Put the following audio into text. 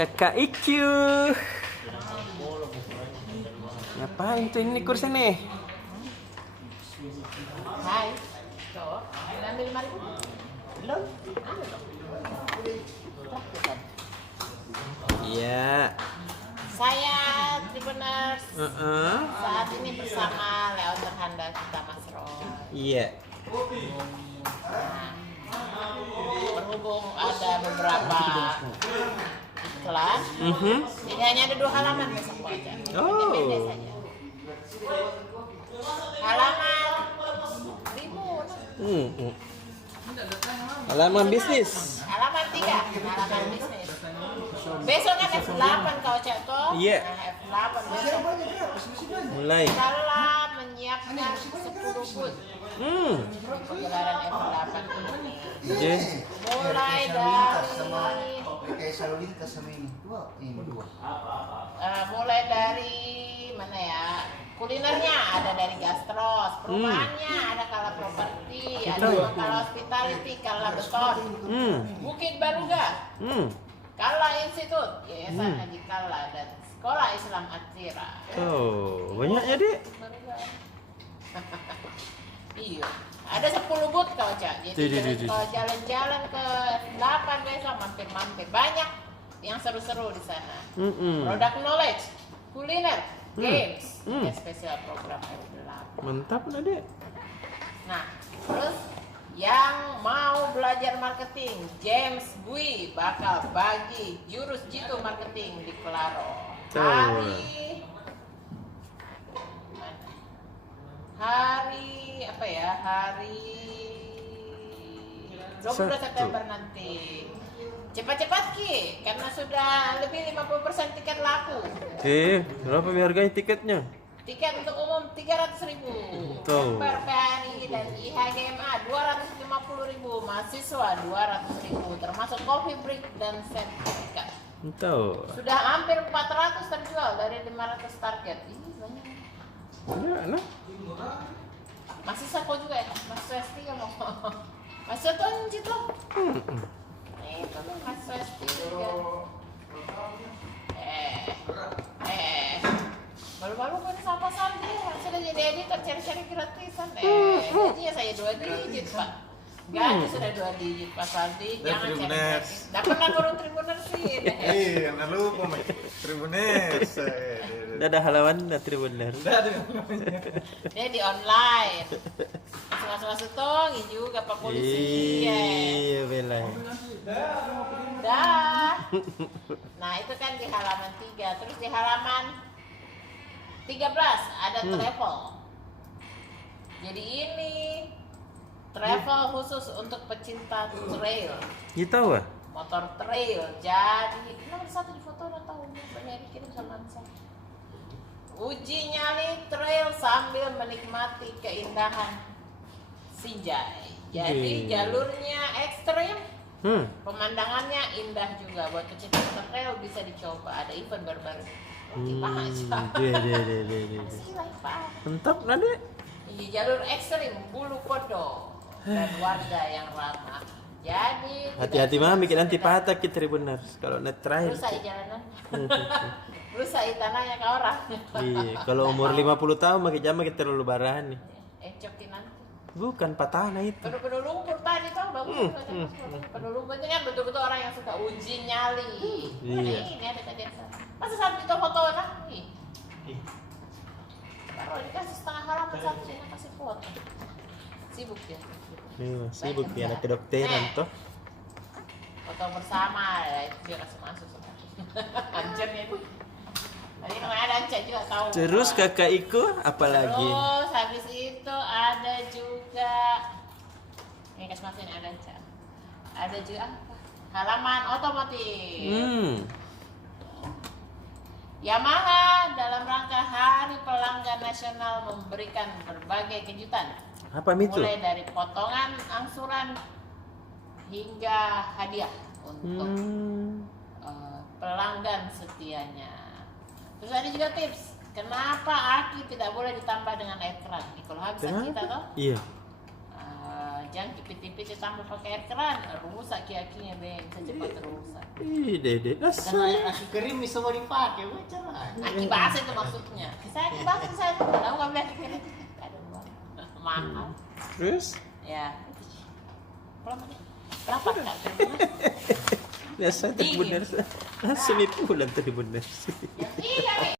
Kakak IQ. Ngapain tuh ini kursi nih? Hai, cowok, ambil 5.000? Belum? Iya. Saya Tribuners Heeh. saat ini bersama Leon Terhanda kita Mas Roy. Iya. Nah, berhubung ada beberapa iklan, jadi hanya ada 2 halaman besok aja. Oh. Pendek saja. Halaman Tribun. Halaman bisnis. Halaman 3, halaman bisnis. Besok kan F8 kau cek toh? Iya. Nah, F8 besok. Mulai. Salah menyiapkan 10 booth untuk pegelaran F8 ini. Oke. Mulai dari Kayak selalu lintas sama ini. Dua. mulai dari mana ya? Kulinernya ada dari Gastros, perumahannya ada Kala Properti, ada Kala Hospitality, Kala Beton, Bukit Baruga, Kala Institut, Yayasan Haji Kala, dan Sekolah Islam Atsira. Oh, banyak ya, Dek. Iya, ada 10 booth kau Cak. Jadi kalau jalan-jalan ke 8 besok mampir-mampir banyak yang seru-seru di sana. Product knowledge, kuliner, games, dan spesial program F8. Mantap lah, Dek. Nah, terus yang mau belajar marketing, James Bui bakal bagi jurus jitu marketing di Klaro. Hari apa ya? Hari 22 September nanti. Cepat-cepat Ki, karena sudah lebih 50% tiket laku. Oke, berapa harganya tiketnya? Tiket untuk umum 300.000. Tuh. Per PRI dan IHGMA 250.000, mahasiswa 200.000, termasuk coffee break dan sertifikat. Tuh. Sudah hampir 400 terjual dari 500 target. Ini banyak. Ya, nah. Mahasiswa kok juga ya? Mahasiswa S3 mau. Mahasiswa tuh anjir loh. Itu tuh mahasiswa S3. Baru-baru kan sama Saldi, sudah jadi editor cari-cari gratisan. Gajinya saya 2 digit Pak. Gaji sudah 2 digit Pak Saldi. Jangan cari gratis. Tidak pernah turun Tribuners sih. Iya, nggak lupa Tribuners. Udah ada halaman dari Tribuners. Dia di online. Masuk-masuk tuh, juga Pak Polisi. Iya, bela. Dah. Nah, itu kan di halaman 3. Terus di halaman 13 ada travel. Jadi ini travel khusus untuk pecinta trail. Kita tahu ah? Motor trail. Jadi nomor 1 di foto udah tahu banyak dikirim sama Ansa. Uji nyali trail sambil menikmati keindahan Sinjai. Jadi jalurnya ekstrim. Pemandangannya indah juga, buat pecinta trail bisa dicoba. Ada event baru-baru. Mantap lah, Dek. Di jalur ekstrim Bulu Kodo dan warga yang ramah. Jadi Hati-hati mah bikin nanti patah kita Tribuners kalau netral. rusak jalanan. Rusak tanahnya ke orang. Iya, kalau umur 50 tahun makin jam makin terlalu barahan nih. Cokin nanti. Bukan patah nah itu. Penuh lumpur tadi tau bagus. Penuh lumpur itu kan betul-betul orang yang suka uji nyali. Iya. Ini ada tadi yang sana. Masa satu itu foto nah? Baru dikasih setengah halaman satu ini kasih foto. Sibuk ya. Iya, sibuk dia anak kedokteran toh. Foto bersama ya, itu dia kasih masuk. Anjirnya itu. Tadi kalau ada Anca juga tahu. Terus kakak Iko apa lagi? Terus habis itu ada juga ini kasih masuk ini ada Anca. Ada juga apa? Halaman otomotif. Yamaha dalam rangka Hari Pelanggan Nasional memberikan berbagai kejutan. Apa itu? Mulai dari potongan angsuran hingga hadiah untuk pelanggan setianya. Terus ada juga tips, kenapa aki tidak boleh ditambah dengan ekran. Kalau habis kita toh? Iya. jangan kipit-kipit sambil pakai air keran, rusak kaki-kakinya Ben, cepat rusak. Ih, Dede. Karena nasi kering bisa mau dipakai, macam Aki basah itu maksudnya. Saya aki basah saya tahu nggak beli aki kering. Aduh, mahal. Terus? Ya. Berapa kak? Biasa tuh bener. Semi bulan tuh bener. Ya, iya,